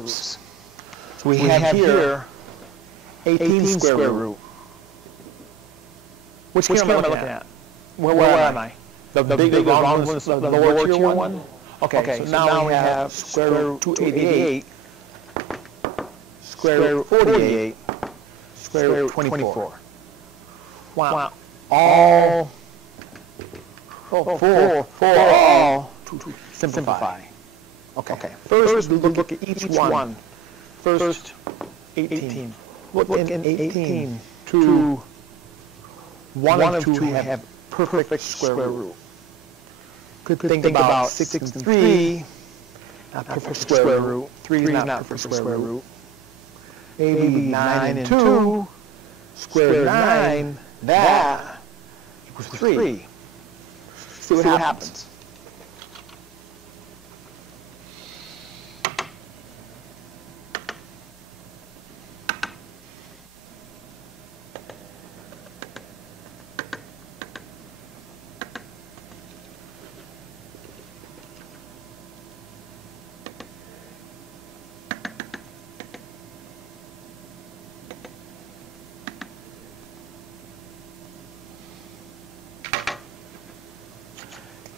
roots. So we have here 18 square root. Which here am I looking at? Where am I? The big round one, the lower tier one? Okay, so now we have square root 288, square root 48, square root 24. Wow. All to simplify. Okay. First, look at each one. First, 18. Look in 18 to 1 and 2 have perfect square root. Could think about 6 and 3, not perfect square root. 3 is not perfect square root. Maybe 9 and 2, square root 9, that equals 3. See what happens.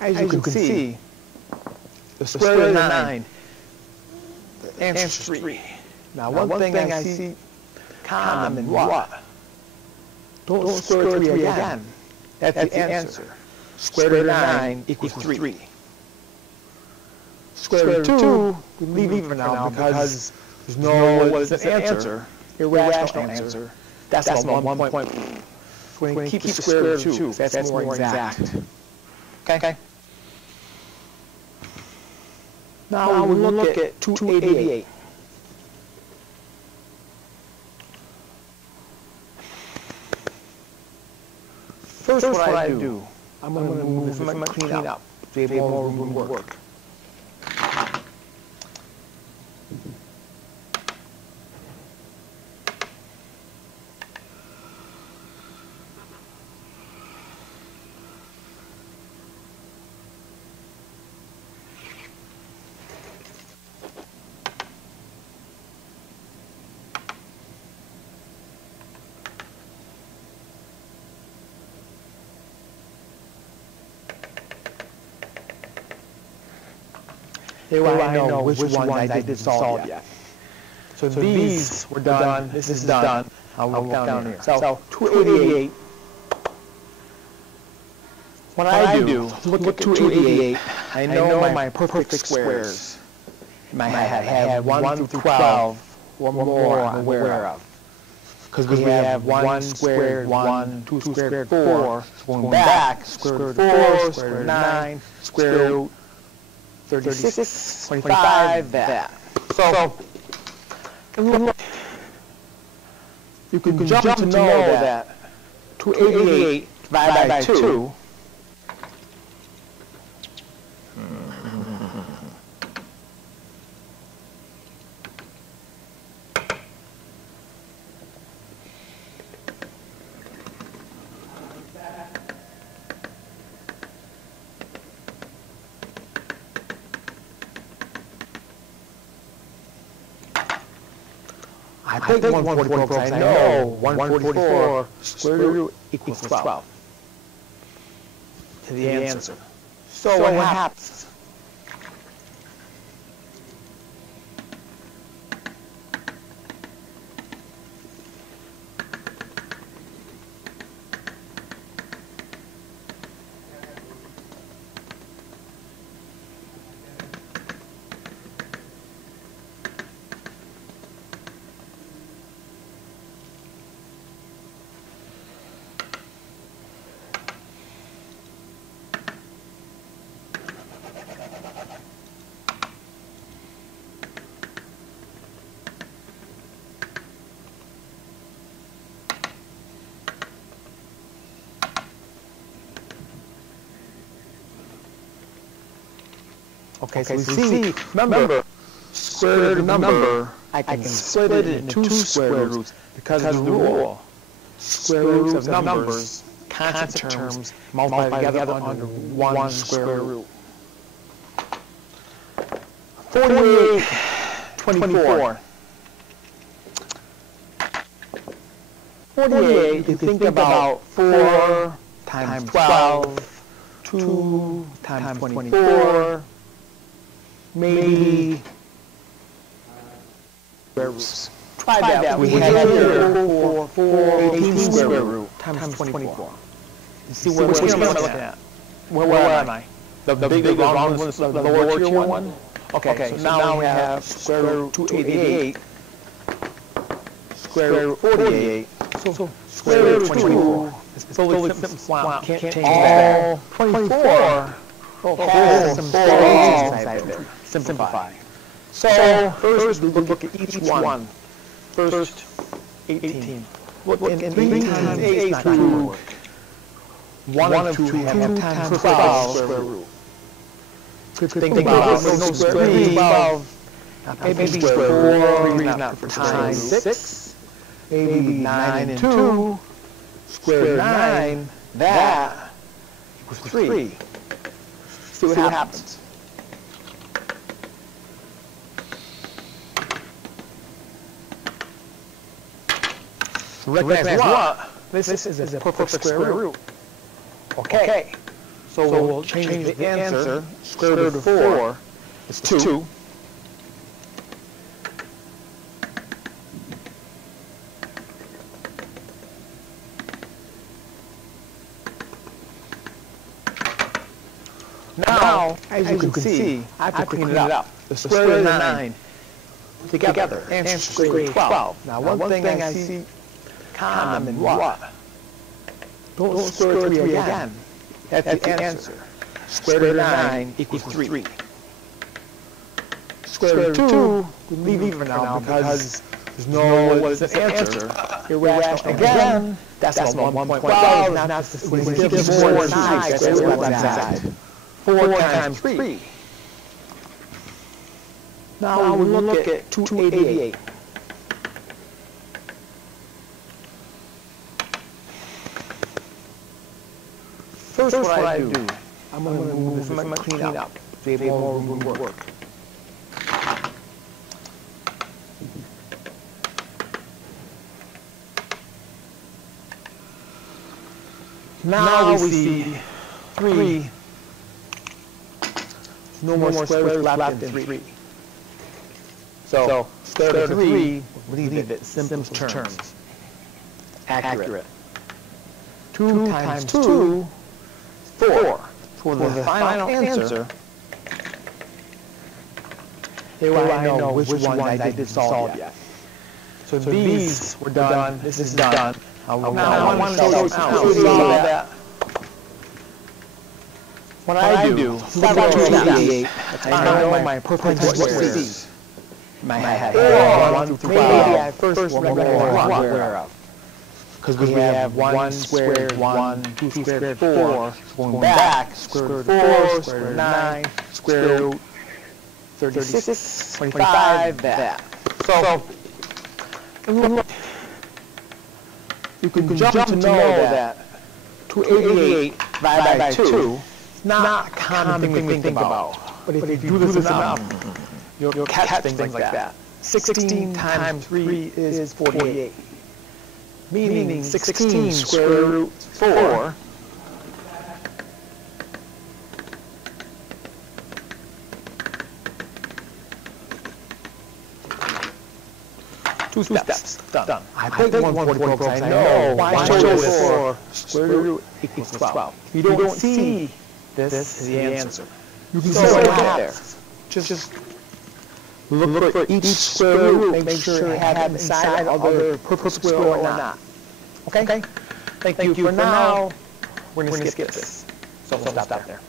As you can see, the square root of 9, the answer is 3. Now, one thing I see common, what? Don't square root 3 again. That's the answer. Square root of 9 equals 3. Square root of 2, we leave it for now because there's no answer, irrational answer. That's about 1 point. We're going to keep the square root of 2. That's more exact. Okay? Now we look at 288. First, what I do, I'm going to move this and clean up. So you have more room to work. Here I know which ones I didn't solve yet. So these were done, this is done. I'll look down here. So 288, what I do, look at 288, I know my perfect squares. In my head, I have 1 through 12, or more I'm aware of. Because we have 1 squared 1, 2 squared 4, going back, square root 4, square root 9, square root 36, 25, that. So, you can jump to know that 288 divided by 2 I think 144 because I know 144 square root equals 12 to the answer. So what happens? Okay, so we see, remember, square root of number, I can split it into 2 square roots because of the rule. Square roots of numbers, constant terms, multiply together under 1 square root. 48 24. 48, you can think about 4 times 12, 2 times 24, maybe square roots. Try that. We have here 18 square root times 24. You see which one am I looking at? Where am I? The bigger, long one, the lower tier one? Okay, so now we have square root 288, square root 48, so square root 24 is totally simple. Can't change that. 24 has some fractions inside there. Simplify. So first look at each one. First 18. Look, in 3 times 8 is not going to work. 1 of 2 have times 12 square root. Think about no square root 12, maybe square 4, not for times 6, maybe 9 and 2, square 9, that equals 3. See what happens. Recognize what? This is a perfect square root. Okay. So we'll change the answer. Square root of 4 is 2. Now, as you can see, I have to clean it up. The square root of 9 together. Answer square root of 12. Now, one thing I see common, what? Don't square root 3 again. That's the answer. Square root of 9 equals 3. Square root of 2, we leave it for now because there's no what's the answer. Irrational again. Decimal 1.12. Now it's when it gives more than 5. That's what's inside. 4 times 3. Now we look at 288. First, what I do, I'm going to move this, I'm going to clean up. Save more room to work. Now we see 3. No more square roots left than 3. So, square root of 3, leave it in simple terms. Accurate. 2 times 2, 4. For the final answer, here I know which ones I didn't solve yet. So these were done, this is done. Now I want to solve that. What I do, 288, I know my perpendicular squares. My head. Maybe I first will aware of. Because we have 1 squared 1, 2 squared 4, going back, square root 4, square root 9, square root 36, 25, that. So, you can jump to know that 288 divided by 2 is not a common thing we think about. But if you do this enough, you'll catch things like that. 16 times 3 is 48. Meaning 16 square root 4 two steps. Done. I picked 144 because I know why I chose this for square root equals 12. If you don't see this is the answer. You can see what happens. Just look for each square root, make sure it has inside other perfect square or not. Okay? Thank you. For now, we're going to skip this. So we'll stop there.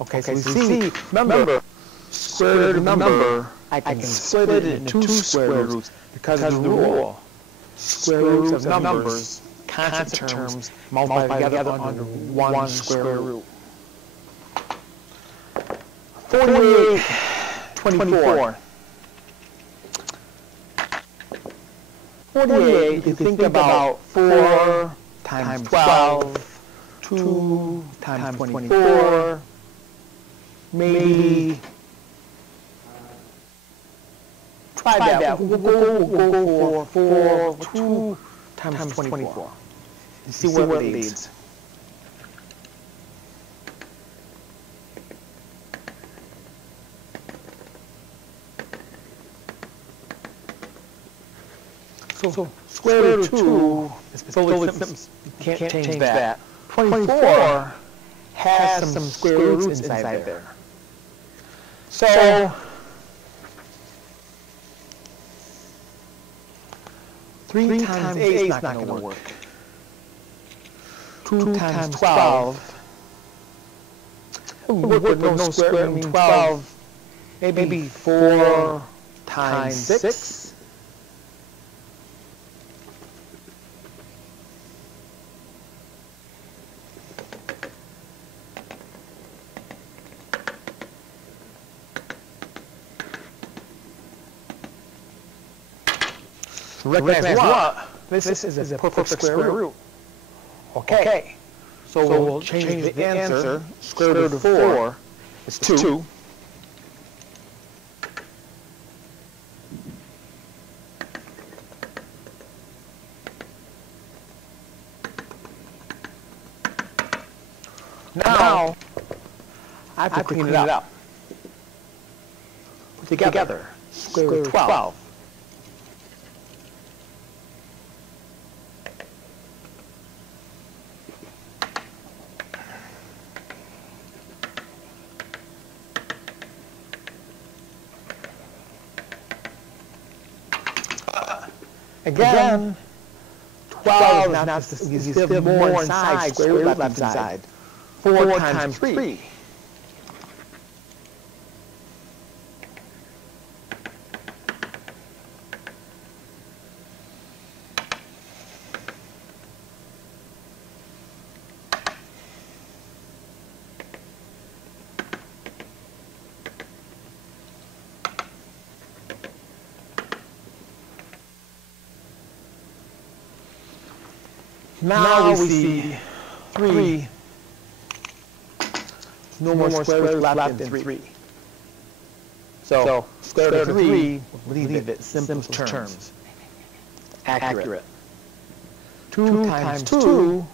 Okay, so we see, remember, square root of a number, I can split it into two square roots because of the rule. Square roots of numbers, constant terms, multiply together under one square root. 48, 24. 48, you think about 4 times 12, 2 times 24, maybe, try that, we'll go for 2 times 24, and see where it leads. So square root of 2 is totally simple. You can't change that. 24 has some square roots inside there. So 3 times 8 is not going to work. 2 times 12 would work with no square root. 12, maybe 4 times 6. Recognize what? This is a perfect square root. Okay. So we'll change the answer. Square root of 4 is 2. Now, I have to clean it up. Put together. Square root of 12. Again, 12 now you still have more inside, square root left inside. 4 times 3. Now we see 3. No more square roots left in 3. So square root of 3, leave it simple terms. Accurate. 2 times 2,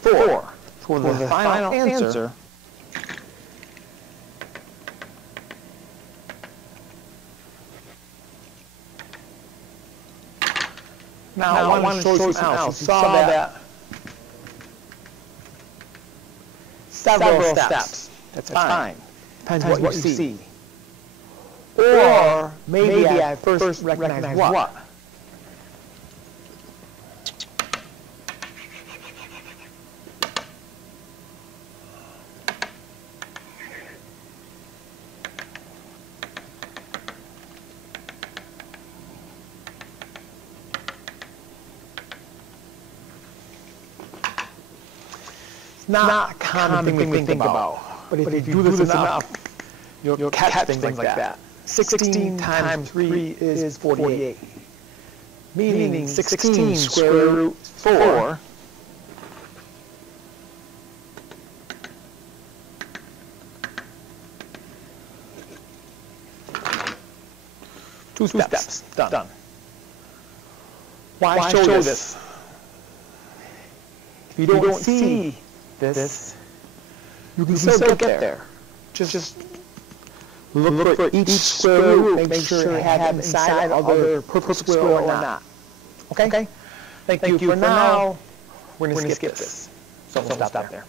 4. For the final answer, now I want to show you something else. You saw that several steps. That's fine. Depends what you see. Or maybe I first recognize what. Not a common thing we think about, but if you do this enough, you'll catch things like that. 16 times 3 is 48, meaning 16 square root 4 two steps. Done. Why show this? If you don't see this, you can still get there. Just look for each square root, make sure it has inside other perfect square or not. Okay? Thank you. For now, we're going to skip this. So we'll stop there.